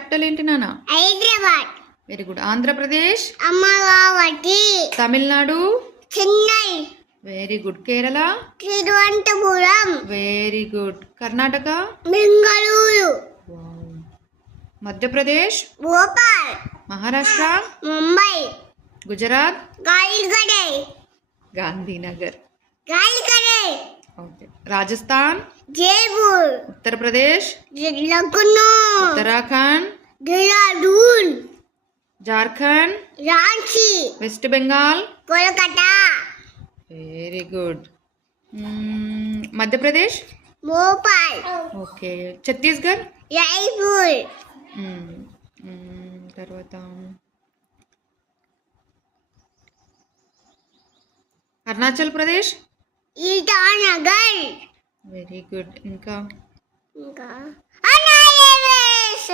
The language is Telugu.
క్యాపిటల్ ఏంటి నాన్న? Hyderabad. Very good. Andhra Pradesh? Amaravati. Tamil Nadu? Chennai. Very good. Kerala? Thiruvananthapuram. Very good. Karnataka? Bengaluru. Madhya Pradesh? Bhopal. Maharashtra? Mumbai. Gujarat? గాలిగడే. Gandhinagar. గాలిగడే. Okay. Rajasthan? Jaipur. Uttar Pradesh? Lucknow. Uttarakhand? Dehradun. Jharkhand? Ranchi. West Bengal? Kolkata. Very good. Madhya Pradesh? Bhopal. Okay. Chhattisgarh? Raipur. తర్వాత అరుణాచల్ ప్రదేశ్? ఈటానగర్. Very good. ఇంకా ఇంకా అనాయవేశ్.